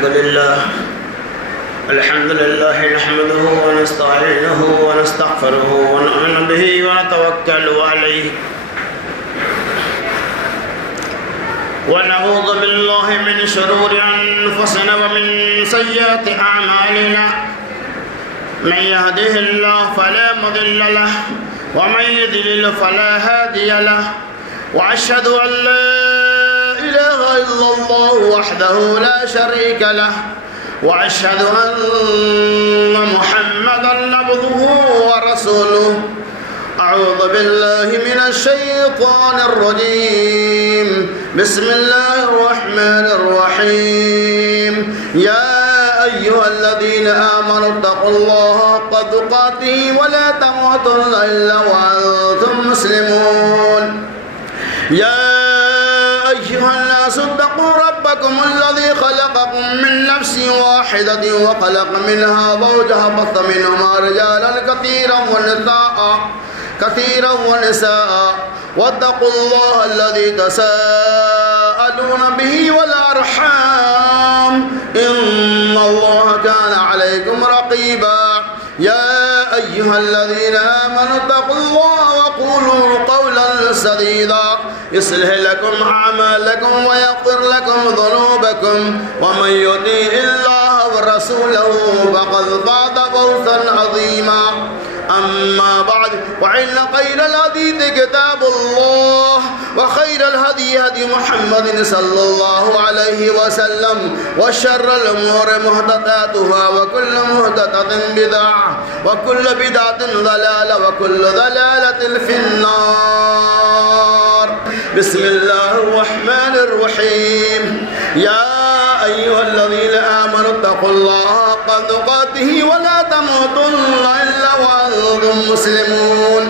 الحمد لله نحمده ونستعينه ونستغفره ونؤمن به ونتوكل عليه ونعوذ بالله من شرور أنفسنا ومن سيئات أعمالنا من يهده الله فلا مضل له ومن يضلل فلا هادي له وأشهد أن لا إله إلا الله وحده لا شريك له وأشهد أن محمدًا عبده ورسوله أعوذ بالله من الشيطان الرجيم بسم الله الرحمن الرحيم يا أيها الذين آمنوا اتقوا الله حق تقاته ولا تموتن إلا وأنتم مسلمون يا أيها الناس اتقوا ربكم الذي خلقكم من نفس واحدة وخلق منها زوجها وبث منهما رجالا كثيرا ونساء واتقوا الله الذي تساءلون به والأرحام إن الله كان عليكم رقيبا يا أيها الذين آمنوا اتقوا الله وقولوا قولا سديدا يصلح لكم أعمالكم ويغفر لكم ذنوبكم ومن يطيع الله ورسوله فقد فاز فوزا عظيما أما بعد وإن خير الحديث كتاب الله وخير الهدي هدي محمد صلى الله عليه وسلم وشر الأمور محدثاتها وكل محدثة بدعة وكل بدعة ضلالة وكل ضلالة في النار بسم الله الرحمن الرحيم يا أيها الذين آمنوا اتقوا الله حق تقاته ولا تموتن إلا وأنتم مسلمون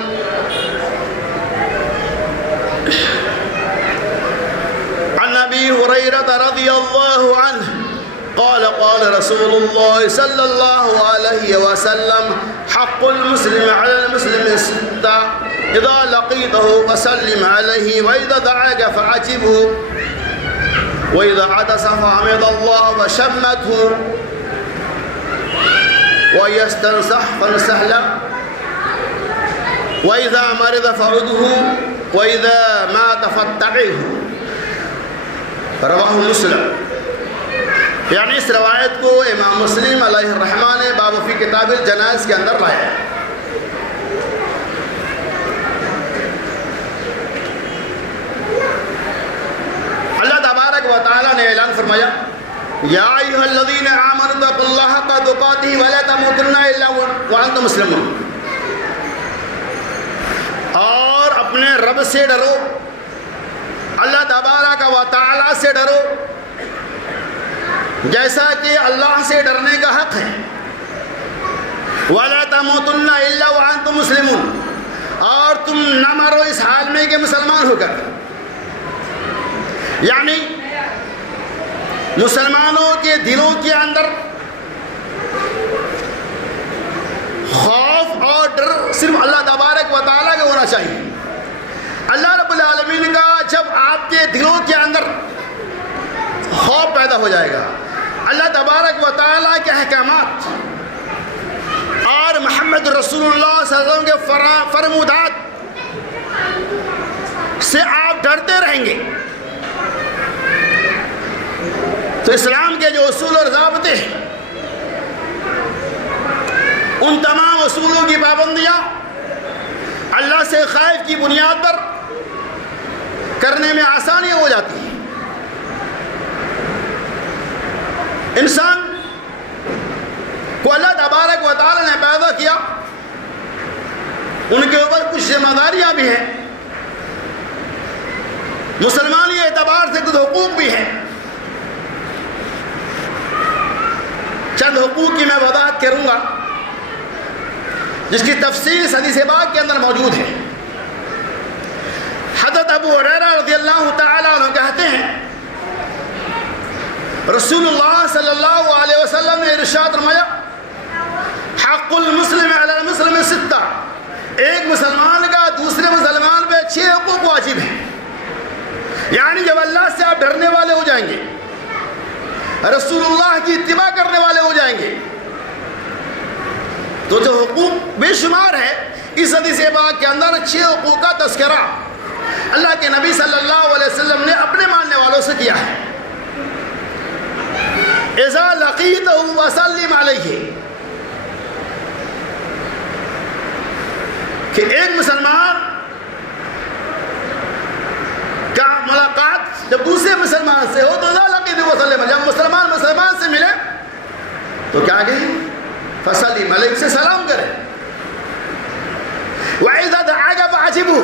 عن أبي هريرة رضي الله عنه قال قال رسول الله صلى الله عليه وسلم حق المسلم على المسلم ستة إذا لقيته فسلم عليه وإذا دعاك فعجبه وإذا عطس فحمد الله وشمته ويستنصح فانصح له وإذا مرض فعده وإذا مات فاتبعه رواہ مسلم. یعنی اس روایت کو امام مسلم علیہ الرحمہ نے باب فی کتاب الجنائز کے اندر لایا ہے. اللہ تبارک و تعالی نے اعلان فرمایا یا ایھا الذین آمنوا اتقوا اللہ حق تقاتہ ولا تموتن الا وانتم مسلمون. اور اپنے رب سے ڈرو, اللہ تبارک و تعالی سے ڈرو جیسا کہ اللہ سے ڈرنے کا حق ہے. وَلَا تَمُوتُنَّ إِلَّا وَأَنْتُمْ مُسْلِمُونَ, اور تم نہ مرو اس حال میں کہ مسلمان ہو کر. یعنی مسلمانوں کے دلوں کے اندر خوف اور ڈر صرف اللہ تبارک و تعالیٰ کا ہونا چاہیے. اللہ رب العالمین کا جب آپ کے دلوں کے اندر خوف پیدا ہو جائے گا, اللہ تبارک و تعالیٰ کے احکامات اور محمد رسول اللہ صلی اللہ علیہ وسلم کے فرمودات سے آپ ڈرتے رہیں گے تو اسلام کے جو اصول اور ضابطے ہیں ان تمام اصولوں کی پابندیاں اللہ سے خائف کی بنیاد پر کرنے میں آسانی ہو جاتی ہے. انسان کو اللہ تبارک و تعالی نے پیدا کیا, ان کے اوپر کچھ ذمہ داریاں بھی ہیں, مسلمانی اعتبار سے کچھ حقوق بھی ہیں. چند حقوق کی میں وضاحت کروں گا جس کی تفصیل حدیث پاک کے اندر موجود ہے. حضرت ابو ہریرہ رضی اللہ تعالی عنہ کہتے ہیں رسول اللہ صلی اللہ علیہ وسلم نے ارشاد فرمایا حق المسلم علی المسلم ستہ, ایک مسلمان کا دوسرے مسلمان پہ 6 حقوق واجب ہیں. یعنی جب اللہ سے آپ ڈرنے والے ہو جائیں گے, رسول اللہ کی اتباع کرنے والے ہو جائیں گے. تو جو حقوق بے شمار ہے اس حدیث پاک کے اندر 6 حقوق کا تذکرہ اللہ کے نبی صلی اللہ علیہ وسلم نے اپنے ماننے والوں سے کیا ہے. اذا لقیتہ وسلم علیہ، کہ ایک مسلمان کا ملاقات جب دوسرے مسلمان سے ہو تو اذا لقیتہ وسلم، جب مسلمان سے ملے تو کیا کہیں؟ فسلم علیہ، سے سلام کرے. وَإِذَا دَعَاكَ فَأَجِبْهُ،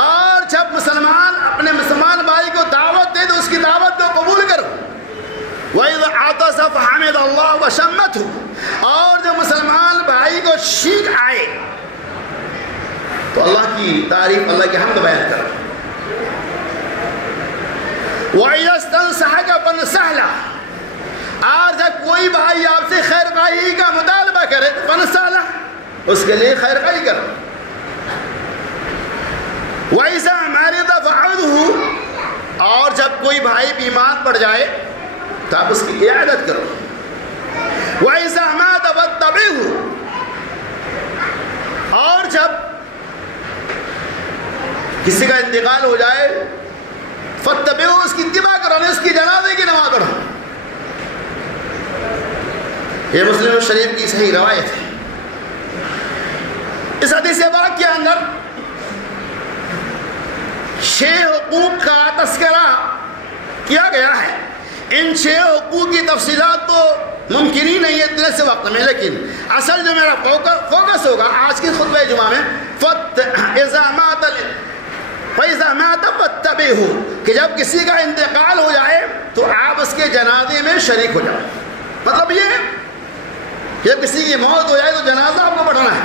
اور جب مسلمان اپنے مسلمان بھائی کو دعوت دے تو اس کی دعوت کو قبول کرو. وَإِذَا عَطَسَ فَحَمِدَ اللَّهُ وَشَمَّتْهُ، اور جب مسلمان بھائی کو چھینک آئے تو اللہ کی تعریف، اللہ کی حمد بیان کرو. وَإِذَا اسْتَنصَحَكَ فَانصَحْ لَهُ، اور جب کوئی بھائی آپ سے خیر خواہی کا مطالبہ کرے تو فانصح لَهُ، اس کے لیے خیر خواہی کرو. وَإِذَا مَرِضَ فَعُودْهُ، اور جب کوئی بھائی بیمار پڑ جائے تو آپ اس کی عیادت کرو. وَإِذَا مَاتَ فَاتَّبِعْهُ، اور جب کسی کا انتقال ہو جائے فَاتَّبِعْهُ، اس کی اتباع کرو، اس کی جنازے کی نماز پڑھو. یہ مسلم شریف کی صحیح روایت ہے. اس حدیث پاک کے اندر 6 حقوق کا تذکرہ کیا گیا ہے. ان 6 حقوق کی تفصیلات تو ممکن ہی نہیں ہے اتنے سے وقت میں، لیکن اصل جو میرا فوکس ہوگا آج کے خطبہ جمعہ میں فَإِذَا مَاتَ فَاتَّبِعْهُ، کہ جب کسی کا انتقال ہو جائے تو آپ اس کے جنازے میں شریک ہو جاؤ. مطلب یہ جب کسی کی موت ہو جائے تو جنازہ آپ کو پڑھنا ہے.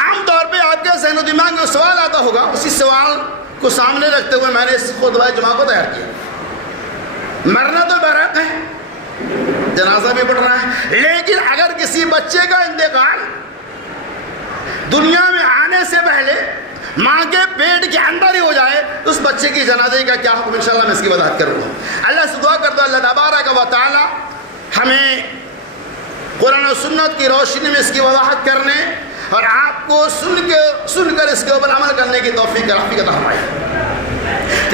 عام طور پہ آپ کے ذہن و دماغ میں سوال آتا ہوگا، اسی سوال کو سامنے رکھتے ہوئے میں نے اس خطبہ جمعہ کو تیار کیا. مرنا تو برحق ہے، جنازہ بھی پڑھنا ہے، لیکن اگر کسی بچے کا انتقال دنیا میں آنے سے پہلے ماں کے پیٹ کے اندر ہی ہو جائے تو اس بچے کی جنازے کا کیا حکم، انشاءاللہ میں اس کی وضاحت کروں گا. اللہ سے دعا کرتا ہوں اللہ تبارک و تعالی ہمیں قرآن و سنت کی روشنی میں اس کی وضاحت کرنے اور آپ کو سن کر اس کے اوپر عمل کرنے کی توفیق عطا فرمائے.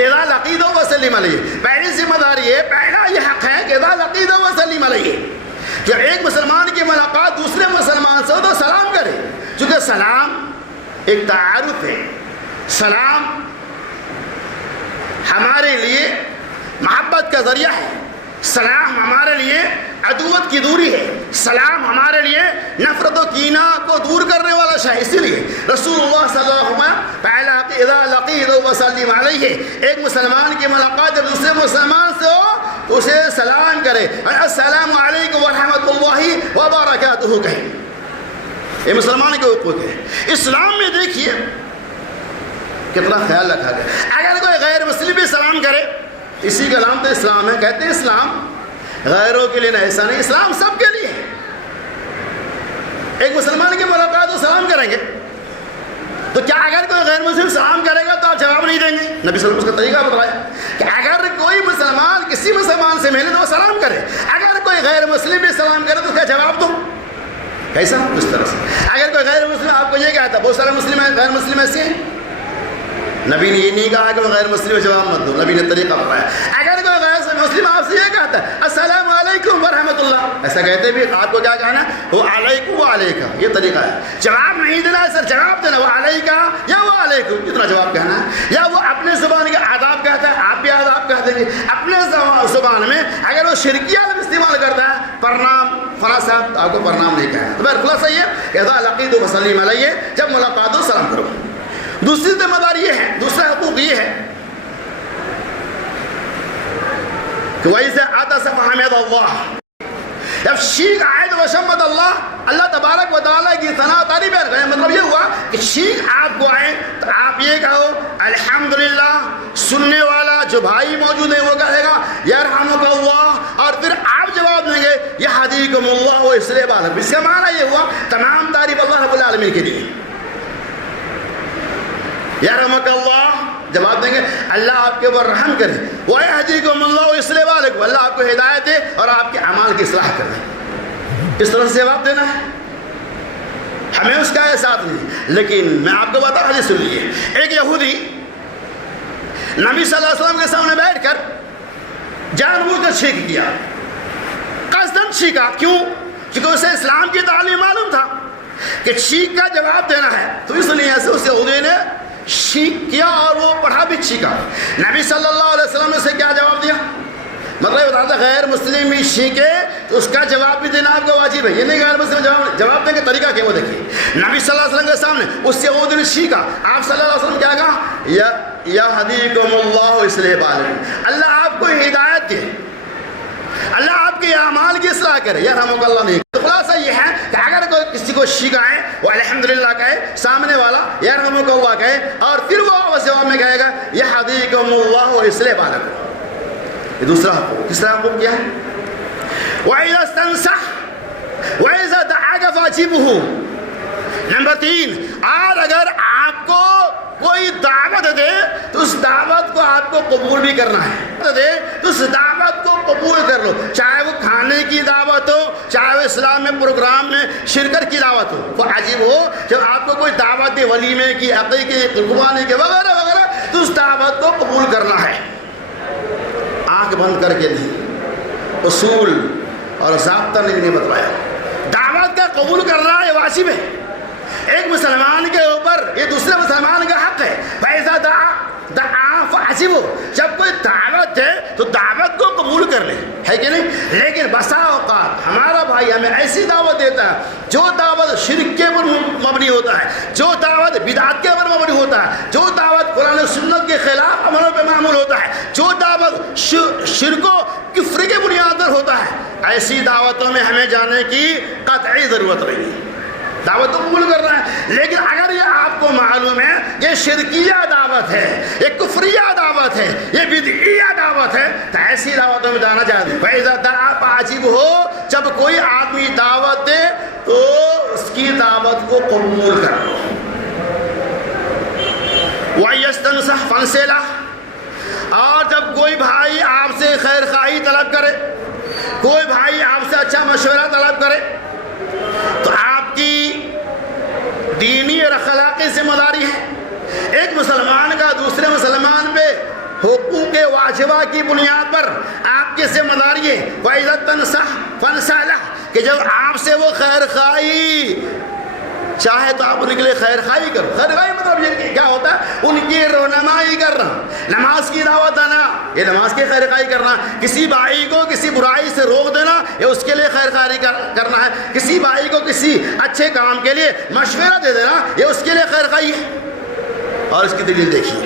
اذا لقیتہ وسلم علیہ، پہلی ذمہ داری ہے، پہلا یہ حق ہے کہ اذا لقیتہ وسلم علیہ، کہ ایک مسلمان کی ملاقات دوسرے مسلمان سے ہو تو سلام کرے. چونکہ سلام ایک تعارف ہے، سلام ہمارے لیے محبت کا ذریعہ ہے، سلام ہمارے لیے عدوت کی دوری ہے، سلام ہمارے لیے نفرت و کینہ کو دور کرنے والا شے ہے. اسی لیے رسول اللہ صلی اللہ علیہ وسلم پہلا اذا لقیتہ وسلم علیہ، ایک مسلمان کی ملاقات جب دوسرے مسلمان سے ہو تو اسے سلام کرے، السلام علیکم ورحمۃ اللہ وبرکاتہ کہیں. یہ مسلمان کے حقوق ہے. اسلام میں دیکھیے کتنا خیال رکھا گیا. اگر کوئی غیر مسلم بھی سلام کرے، اسی کا نام تو اسلام ہے. کہتے ہیں اسلام غیروں کے لیے نہیں، ایسا نہیں، اسلام سب کے لیے ہے. ایک مسلمان کی ملاقات تو سلام کریں گے، تو کیا اگر کوئی غیر مسلم سلام کرے گا تو آپ جواب نہیں دیں گے؟ نبی صلی اللہ علیہ وسلم اس کا طریقہ بتلایا کہ اگر کوئی مسلمان کسی مسلمان سے ملے تو وہ سلام کرے، اگر کوئی غیر مسلم بھی سلام کرے تو اس کا جواب دو. کیسا؟ اس طرح سے. اگر کوئی غیر مسلم آپ کو یہ کہتا ہے بہت سارے مسلم ہیں غیر مسلم ایسے ہیں، نبی نے یہ نہیں کہا کہ وہ غیر مسلم جواب مت دو، نبی نے طریقہ بتایا. اگر کوئی غیر مسلم آپ سے یہ کہتا ہے السلام علیکم ورحمۃ اللہ، ایسا کہتے بھی آپ کو کیا کہنا ہے؟ وہ علیکم و علیکہ، یہ طریقہ ہے. جواب نہیں دینا ہے سر، جواب دینا وہ علیکہ یا وہ علیکم، اتنا جواب کہنا ہے. یا وہ اپنے زبان کے آداب کہتا ہے، آپ بھی آداب کہہ دیں گے اپنے زبان میں. اگر وہ شرکیہ لفظ استعمال کرتا ہے، پرنام فلاں صاحب، آپ کو پرنام نہیں کہنا. تو بہر خلاصہ یہ کہ اذا لقیتہ وسلم علیہ، جب ملاقات ہو سلام کرو. دوسری ذمہ داری یہ ہے، دوسرا حقوق یہ ہے کہ وَإِذَا عَطَسَ فَحَمِدَ اللَّهُ، جب چھینک آئے تو وَشَمَّتَ اللَّهُ، اللہ تبارک و تعالیٰ کی ثنا و تعریف بیان کریں. مطلب یہ ہوا کہ چھینک آپ کو آئے تو آپ یہ کہو الحمدللہ. سننے والا جو بھائی موجود ہے وہ کہے گا یرحمک اللہ، اور پھر آپ جواب دیں گے یہدیکم اللہ ویصلح بالکم. اس کا معنی یہ ہوا تمام تعریف اللہ رب العالمین کے لیے. یرحمک اللہ جواب دیں گے اللہ آپ کے اوپر رحم کرے، وَيَهْدِيكُمُ اللَّهُ وَيُصْلِحُ بَالَكُمْ، اللہ آپ کو ہدایت دے اور آپ کے اعمال کی اصلاح کر دے. اس طرح سے جواب دینا ہے، ہمیں اس کا احساس نہیں. لیکن میں آپ کو بتا حدیث سن لیجیے. ایک یہودی نبی صلی اللہ علیہ وسلم کے سامنے بیٹھ کر جان بوجھ کر چھینک کیا، قصداً چھینکا. کیوں؟ کیونکہ اسے اسلام کی تعلیم معلوم تھا کہ چھینک کا جواب دینا ہے. تو اس لیے ایسے اس یہودی نے چھینک کیا اور وہ پڑھا بھی چھینکا. نبی صلی اللہ علیہ وسلم نے اسے کیا جواب دیا؟ مطلب یہ بتاتا غیر مسلم بھی چھینکے تو اس کا جواب بھی دینا آپ کا واجب ہے. یہ نہیں غیر مسلم جواب دیں گے طریقہ کیا وہ دیکھیے. نبی صلی اللہ علیہ وسلم کے سامنے اس یہودی نے چھینکا، آپ صلی اللہ علیہ وسلم کیا کہا؟ یہدیکم اللہ ویصلح بالکم، اللہ آپ کو ہدایت دے، اللہ آپ کے اعمال کی اصلاح کرے. یرحمک اللہ نہیں. تو خلاصہ یہ ہے کہ اگر کوئی کسی کو چھینکائے وہ الحمدللہ کہے، سامنے والا یرحمک اللہ کہے، اور پھر وہ جواب میں کہے گا یہدیکم اللہ ویصلح بالکم. یہ دوسرا حقوق. تیسرا حقوق کیا ہے؟ وَإِذَا اسْتَنصَحَ وَإِذَا دَعَاكَ فَأَجِبْهُ. نمبر 3، اور اگر آپ کو کوئی دعوت دے تو اس دعوت کو آپ کو قبول بھی کرنا ہے. دے تو اس دعوت کو قبول کر لو، چاہے وہ کھانے کی دعوت ہو، چاہے وہ اسلام میں پروگرام میں شرکت کی دعوت ہو. وہ عجیب ہو جب آپ کو کوئی دعوت دے ولیمے کی، عقیقے کی، قربانی کی وغیرہ وغیرہ، تو اس دعوت کو قبول کرنا ہے. آنکھ بند کر کے نہیں، اصول اور ضابطہ نے بھی نہیں بتلایا. دعوت کا قبول کرنا یہ واجب ہے. ایک مسلمان کے اوپر یہ دوسرے مسلمان کا حق ہے. فَإِذَا دَعَا فَأَجِبْهُ، جب کوئی دعوت دے تو دعوت کو قبول کر لے، ہے کہ نہیں؟ لیکن بسا اوقات ہمارا بھائی ہمیں ایسی دعوت دیتا ہے جو دعوت شرک کے اوپر مبنی ہوتا ہے، جو دعوت بدعت کے اوپر مبنی ہوتا ہے، جو دعوت قرآن و سنت کے خلاف عملوں پہ معمول ہوتا ہے، جو دعوت شرک و کفر کے بنیاد پر ہوتا ہے. ایسی دعوتوں میں ہمیں جانے کی قطعی ضرورت نہیں. دعوت تو قبول کرنا ہے، لیکن اگر یہ آپ کو معلوم ہے یہ شرکیہ دعوت ہے، یہ کفریہ دعوت ہے، یہ بدعیہ دعوت ہے، تو ایسی دعوتوں میں جانا چاہتے ہیں. فَإِذَا دَعَا فَأَجِبْهُ، جب کوئی آدمی دعوت دے تو اس کی دعوت کو قبول کر لو. وَيَسْتَنصَحْ فَانصِحْ لَهُ، اور جب کوئی بھائی آپ سے خیر خواہی طلب کرے، کوئی بھائی آپ سے اچھا مشورہ طلب کرے، تو آپ کی دینی اور اخلاقی ذمہ داری ہے. ایک مسلمان کا دوسرے مسلمان پہ حقوق واجبہ کی بنیاد پر آپ کی ذمہ داری ہے. وَإِذَا تَنْصَحْ فَانْصِحْ لَهُ، کہ جب آپ سے وہ خیر خواہی چاہے تو آپ ان کے لیے خیر خواہی کرو. خیر خواہی مطلب یہ کیا ہوتا ہے؟ ان کی رہنمائی کرنا، نماز کی دعوت دینا، یہ نماز کی خیر خواہی کرنا. کسی بھائی کو کسی برائی سے روک دینا، یہ اس کے لیے خیر خواہی کرنا ہے. کسی بھائی کو کسی اچھے کام کے لیے مشورہ دے دینا، یہ اس کے لیے خیر خواہی ہے. اور اس کی دلیل دیکھیے،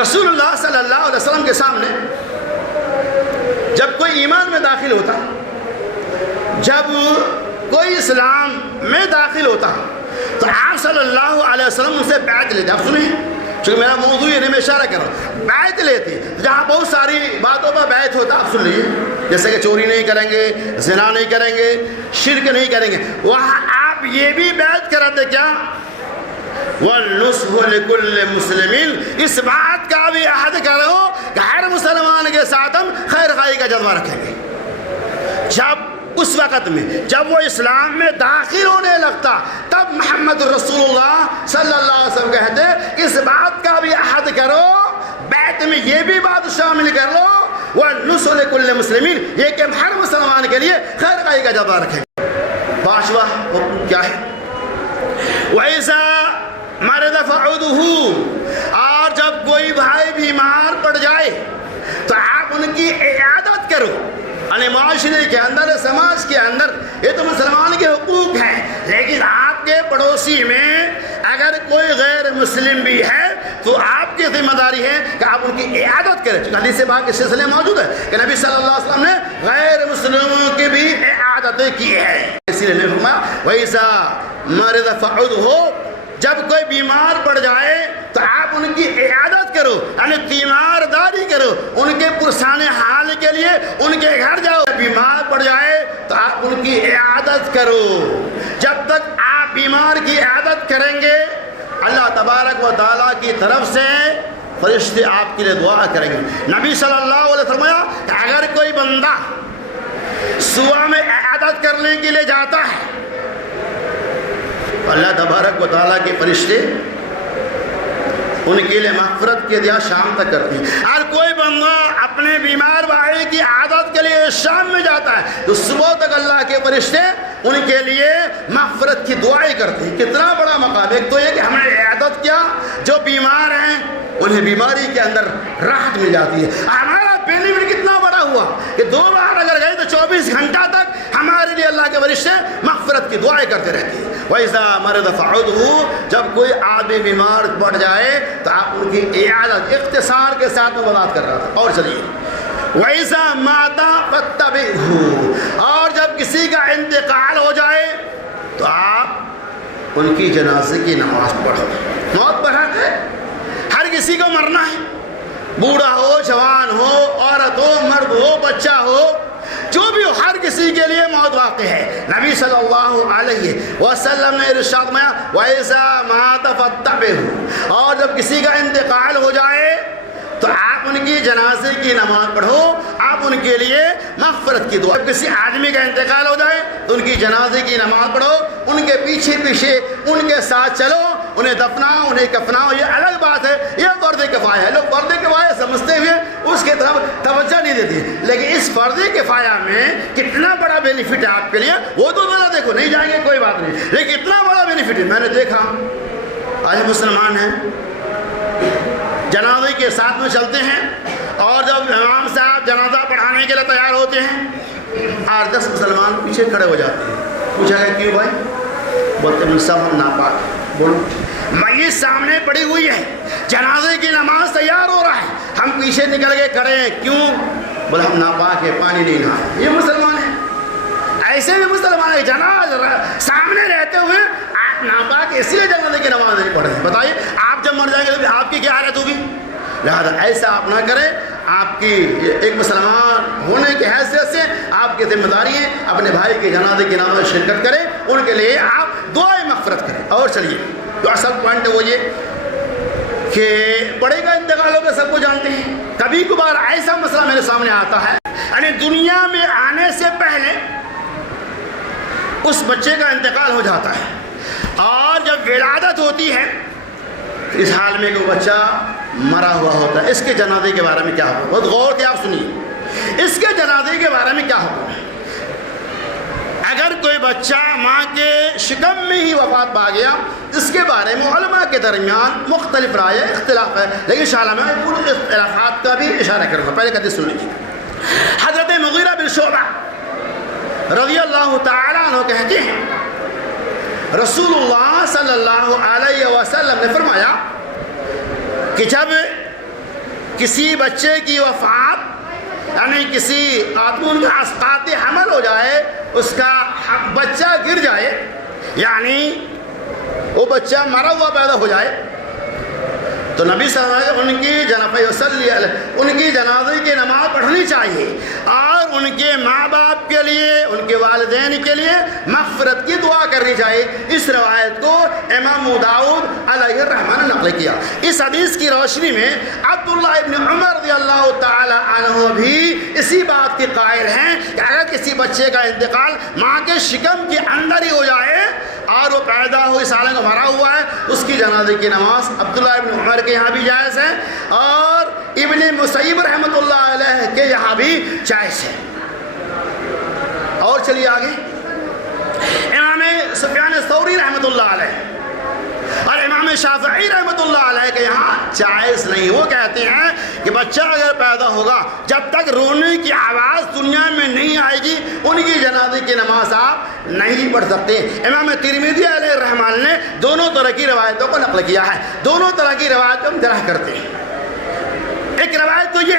رسول اللہ صلی اللہ علیہ وسلم کے سامنے جب کوئی ایمان میں داخل ہوتا، جب کوئی اسلام میں داخل ہوتا، تو آپ صلی اللہ علیہ وسلم ان سے بیعت لیتے. آپ سنیں، چونکہ میرا موضوع یہ نہیں، میں اشارہ کر رہا ہوں. بیعت لیتے جہاں بہت ساری باتوں پر بیعت ہوتا، آپ سن لیجیے، جیسے کہ چوری نہیں کریں گے، زنا نہیں کریں گے، شرک نہیں کریں گے. وہاں آپ یہ بھی بیعت کراتے کیا؟ وَالنُّصْحُ لِكُلِّ مُسْلِمٍ، اس بات کا بھی عہد کرو کہ ہر مسلمان کے ساتھ ہم خیر خواہی کا جذبہ رکھیں گے. جب اس وقت میں جب وہ اسلام میں داخل ہونے لگتا، تب محمد رسول اللہ صلی اللہ علیہ وسلم کہتے کہ اس بات کا بھی عہد کرو، بیعت میں یہ بھی بات شامل کر لو، وَالنُّصْحُ لِكُلِّ مُسْلِمٍ، یہ کہ ہر مسلمان کے لیے خیر خواہی کا جذبہ رکھیں. 5واں کیا ہے؟ وَإِذَا مَرِضَ فَعُودُهُ، اور جب کوئی بھائی بیمار پڑ جائے تو آپ ان کی عیادت کرو. یعنی معاشرے کے اندر، سماج کے اندر، یہ تو مسلمان کے حقوق ہیں، لیکن آپ کے پڑوسی میں اگر کوئی غیر مسلم بھی ہے تو آپ کی ذمہ داری ہے کہ آپ ان کی عیادت کریں. حدیث پاک اس سلسلے میں موجود ہے کہ نبی صلی اللہ علیہ وسلم نے غیر مسلموں کی بھی عیادتیں کی ہے. اسی لیے فرمایا وَإِذَا مَرِضَ فَعُودُهُ، جب کوئی بیمار پڑ جائے تو آپ ان کی عیادت کرو، یعنی تیمارداری کرو، ان کے پرسان حال کے لیے ان کے گھر جاؤ. بیمار پڑ جائے تو آپ ان کی عیادت کرو. جب تک آپ بیمار کی عیادت کریں گے، اللہ تبارک و تعالیٰ کی طرف سے فرشتے آپ کے لیے دعا کریں گے۔ نبی صلی اللہ علیہ وسلم فرمایا کہ اگر کوئی بندہ صبح میں عبادت کرنے کے لیے جاتا ہے، اللہ تبارک و تعالیٰ کے فرشتے ان کے لیے مغفرت کے دعا شام تک کرتے ہیں۔ اور کوئی بندہ اپنے بیمار بھائی کی عادت کے لیے شام میں جاتا ہے تو صبح تک اللہ کے فرشتے ان کے لیے مغفرت کی دعائیں کرتے ہیں۔ کتنا بڑا مقام ہے۔ ایک تو یہ کہ ہم نے عادت کیا، جو بیمار ہیں انہیں بیماری کے اندر راحت مل جاتی ہے۔ ہمارا بینیفٹ کتنا بڑا ہوا کہ 2 بار اگر گئے تو 24 گھنٹہ تک ہمارے لیے اللہ کے فرشتے مغفرت کی دعائیں کرتے رہتے ہیں۔ وَإِذَا مَرِضَ فَعُودُهُ، جب کوئی آدمی بیمار پڑ جائے تو آپ ان کی عیادت اختصار کے ساتھ میں وضاحت کر رہا تھا۔ اور چلیے وَإِذَا مَاتَ فَاتَّبِعْهُ، اور جب کسی کا انتقال ہو جائے تو آپ ان کی جنازے کی نماز پڑھو۔ موت پر حق ہے، ہر کسی کو مرنا ہے، بوڑھا ہو، جوان ہو، عورت ہو، مرد ہو، بچہ ہو، جو بھی ہو، ہر کسی کے لیے موت واقع ہے۔ نبی صلی اللہ علیہ وسلم نے ارشاد فرمایا وَإِذَا مَاتَ فَاتَّبِعْهُ، اور جب کسی کا انتقال ہو جائے تو آپ ان کی جنازے کی نماز پڑھو، آپ ان کے لیے مغفرت کی دعا۔ جب کسی آدمی کا انتقال ہو جائے تو ان کی جنازے کی نماز پڑھو، ان کے پیچھے پیچھے ان کے ساتھ چلو، انہیں دفناؤ، انہیں کفناؤ۔ یہ الگ بات ہے، یہ فرض کفایہ ہے۔ لوگ فرض کفایہ سمجھتے ہوئے اس کی طرف توجہ نہیں دیتے، لیکن اس فرض کفایہ میں کتنا بڑا بینیفٹ ہے آپ کے لیے وہ تو ذرا دیکھو۔ نہیں جائیں گے کوئی بات نہیں، لیکن اتنا بڑا بینیفٹ ہے۔ میں نے دیکھا آج مسلمان ہیں، جنازے کے ساتھ میں چلتے ہیں، اور جب امام صاحب جنازہ پڑھانے کے لیے تیار ہوتے ہیں 8-10 مسلمان پیچھے کھڑے ہو جاتے ہیں۔ پوچھا گیا کیوں بھائی؟ بولتے ہیں سب ہم ناپاک۔ بولو میت سامنے پڑی ہوئی ہے، جنازے کی نماز تیار ہو رہا ہے، ہم پیچھے نکل کے کھڑے ہیں، کیوں؟ بولے ہم ناپاک ہے، پانی نہیں نہائے۔ یہ مسلمان ہیں، ایسے بھی مسلمان ہیں، جنازہ سامنے رہتے ہوئے آپ ناپاک اس لیے جنازے کی نماز نہیں پڑھ رہے۔ بتائیے آپ جب مر جائیں گے تو آپ کی کیا حالت ہوگی؟ لہٰذا ایسا آپ نہ کریں۔ آپ کی ایک مسلمان ہونے کی حیثیت سے آپ کی ذمہ داری ہے اپنے بھائی کے جنازے کی نماز شرکت کریں، ان کے لیے آپ دعائیں مغفرت کریں۔ اور چلیے جو اصل پوائنٹ ہے وہ یہ کہ بڑے کا انتقال ہوگا، سب کو جانتے ہیں۔ کبھی کبھار ایسا مسئلہ میرے سامنے آتا ہے، یعنی دنیا میں آنے سے پہلے اس بچے کا انتقال ہو جاتا ہے، اور جب ولادت ہوتی ہے اس حال میں کہ بچہ مرا ہوا ہوتا ہے، اس کے جنازے کے بارے میں کیا ہوگا؟ بہت غور سے آپ سنیے، اس کے جنازے کے بارے میں کیا ہوگا؟ اگر کوئی بچہ ماں کے شکم میں ہی وفات پا گیا، اس کے بارے میں علماء کے درمیان مختلف رائے اختلاف ہے، لیکن انشاءاللہ میں ان اختلافات کا بھی اشارہ کروں گا۔ پہلے حدیث سن لیجیے۔ حضرت مغیرہ بن شعبہ رضی اللہ تعالیٰ عنہ کہتے ہیں رسول اللہ صلی اللہ علیہ وسلم نے فرمایا کہ جب کسی بچے کی وفات، یعنی کسی خاتون کا اسقاط حمل ہو جائے، اس کا بچہ گر جائے، یعنی وہ بچہ مرا ہوا پیدا ہو جائے، تو نبی صلی اللہ علیہ وسلم ان کی جنازے کی نماز پڑھنی چاہیے، اور ان کے ماں باپ کے لیے، ان کے والدین کے لیے مغفرت کی دعا کرنی چاہیے۔ اس روایت کو امام ابو داؤد علیہ الرحمہ نے نقل کیا۔ اس حدیث کی روشنی میں عبداللہ ابن عمر رضی اللہ تعالی عنہ بھی اسی بات کے قائل ہیں کہ اگر کسی بچے کا انتقال ماں کے شکم کے اندر ہی ہو جائے اور وہ پیدا ہوئی سالہ کو مرا ہوا ہے، اس کی جنازے کی نماز عبداللہ ابن عمر کے یہاں بھی جائز ہے، اور ابن مسیب رحمۃ اللہ علیہ کے یہاں بھی جائز ہے۔ اور چلیے آگے، امام سفیان ثوری رحمۃ اللہ علیہ اور امام شافعی رحمۃ اللہ علیہ کے یہاں جائز نہیں۔ وہ کہتے ہیں کہ بچہ اگر پیدا ہوگا، جب تک رونے کی آواز دنیا میں نہیں آئے گی، ان کی جنازے کی نماز آپ نہیں پڑھ سکتے۔ امام ترمذی علیہ الرحمہ نے دونوں طرح کی روایتوں کو نقل کیا ہے، دونوں طرح کی روایت ہم جرح کرتے ہیں۔ ایک روایت تو یہ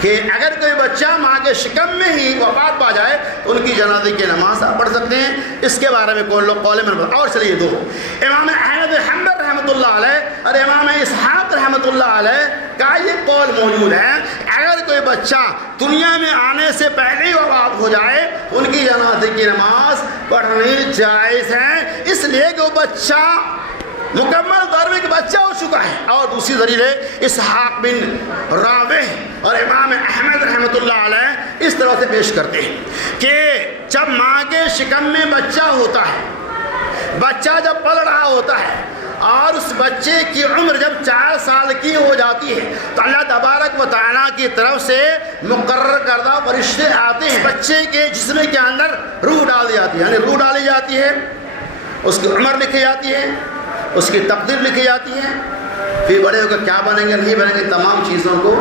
کہ اگر کوئی بچہ ماں کے شکم میں ہی وفات پا جائے تو ان کی جنازے کی نماز آپ پڑھ سکتے ہیں. اس کے بارے میں قول میں. اور چلیے دو امام احمد بن حنبل رحمۃ اللہ علیہ اور امام اسحاق رحمۃ اللہ علیہ کا یہ قول موجود ہے. اگر کوئی بچہ دنیا میں آنے سے پہلے ہی وفات ہو جائے ان کی جنازے کی نماز پڑھنی جائز ہے، اس لیے کہ وہ بچہ مکمل طور میں ایک بچہ ہو چکا ہے. اور دوسری دلیل ہے اسحاق بن راویہ اور امام احمد رحمۃ اللہ علیہ اس طرح سے پیش کرتے ہیں کہ جب ماں کے شکم میں بچہ ہوتا ہے، بچہ جب پل رہا ہوتا ہے اور اس بچے کی عمر جب 4 سال کی ہو جاتی ہے تو اللہ تبارک و تعالیٰ کی طرف سے مقرر کردہ فرشتے آتے ہیں، بچے کے جسم کے اندر روح ڈال دی جاتی ہے، یعنی روح ڈالی جاتی ہے، اس کی عمر لکھی جاتی ہے، اس کی تقدیر لکھی جاتی ہے، پھر بڑے ہو کر کیا بنیں گے نہیں بنیں گے تمام چیزوں کو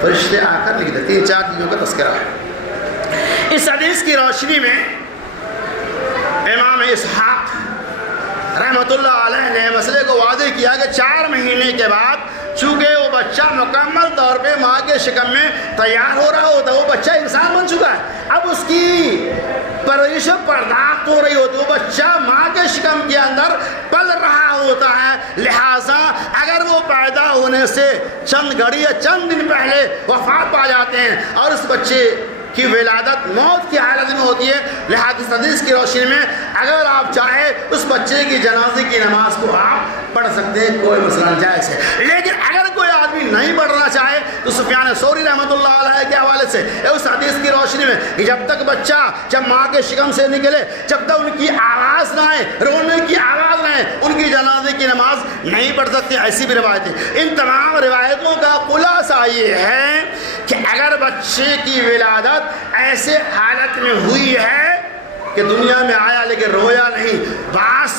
فرشتے آ کر لکھ دیتے. 3-4 چیزوں کا تذکرہ ہے. اس حدیث کی روشنی میں امام اسحاق رحمۃ اللہ علیہ نے مسئلے کو واضح کیا کہ 4 مہینے کے بعد چونکہ وہ بچہ مکمل طور پہ ماں کے شکم میں تیار ہو رہا ہوتا ہے، وہ بچہ انسان بن چکا ہے، اب اس کی پرورش و پرداخت ہو رہی ہوتی ہے، وہ بچہ ماں کے شکم کے اندر پل رہا ہوتا ہے. لہٰذا اگر وہ پیدا ہونے سے چند گھڑی یا چند دن پہلے وفات پا جاتے ہیں اور اس بچے کی ولادت موت کی حالت میں ہوتی ہے، لہٰذا اس حدیث کی روشنی میں اگر آپ چاہیں اس بچے کی جنازے کی نماز کو آپ پڑھ سکتے ہیں، کوئی مسئلہ جائز ہے. لیکن اگر کوئی آدمی نہیں پڑھنا چاہے تو سفیان ثوری رحمۃ اللہ علیہ کے حوالے سے اس حدیث کی روشنی میں کہ جب تک بچہ جب ماں کے شکم سے نکلے جب تک ان کی آواز نہ آئے، رونے کی آواز نہ آئے، ان کی جنازے کی نماز نہیں پڑھ سکتے. ایسی بھی روایت ہے. ان تمام روایتوں کا خلاصہ یہ ہے کہ اگر بچے کی ولادت ایسے حالت میں ہوئی ہے کہ دنیا میں آیا لیکن رویا نہیں، بعض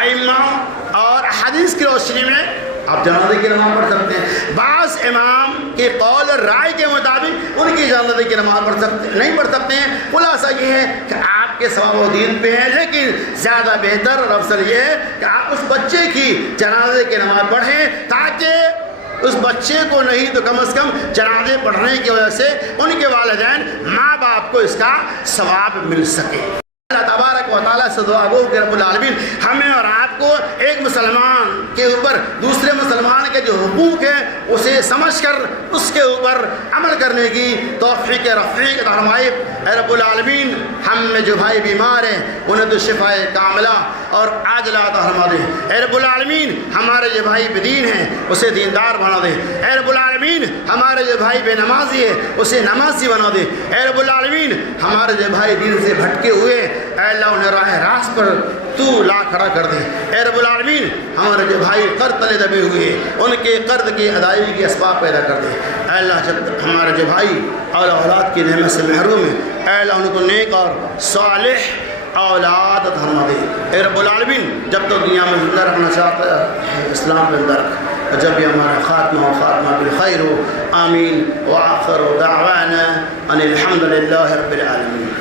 ائمہ اور حدیث کی روشنی میں آپ جنازے کی نماز پڑھ سکتے ہیں. بعض امام کے قول اور رائے کے مطابق ان کی جنازے کی نماز نہیں پڑھ سکتے ہیں. خلاصہ یہ ہے کہ آپ کے ثواب و دین پہ ہیں، لیکن زیادہ بہتر اور افضل یہ ہے کہ آپ اس بچے کی جنازے کی نماز پڑھیں تاکہ اس بچے کو نہیں تو کم از کم جنازے پڑھنے کی وجہ سے ان کے والدین ماں باپ کو اس کا ثواب مل سکے. اللہ تبارک و تعالیٰ سے دعا گو کہ رب العالمین ہمیں اور آپ کو ایک مسلمان کے اوپر دوسرے مسلمان کے جو حقوق ہیں اسے سمجھ کر اس کے اوپر عمل کرنے کی توفیق رفیق عطا فرمائے. اے رب العالمین ہم میں جو بھائی بیمار ہیں انہیں تو شفائے کاملہ اور عاجلہ عطا فرما دے. اے رب العالمین ہمارے جو بھائی بدین ہیں اسے دیندار بنا دے. اے رب العالمین ہمارے جو بھائی بے نمازی ہے اسے نمازی بنا دے. اے رب العالمین ہمارے جو بھائی دین سے بھٹکے ہوئے اے اللہ انہیں راہ راست پر تو لا کھڑا کر دے. اے رب العالمین ہمارے جو بھائی قرض تلے دبے ہوئے ان کے قرض کی ادائیگی کے اسباب پیدا کر دے. اے اللہ جب ہمارے جو بھائی اور اولاد کی نعمت سے محروم ہیں اے اللہ ان کو نیک اور صالح اولاد عطا فرما دے. اے رب العالمین جب تو دنیا میں زندہ رکھنا چاہتا ہے اسلام میں زندہ رکھ، جب بھی ہمارا خاتمہ بالخیر ہو. آمین. وآخر دعوانا ان الحمد للہ رب العالمین.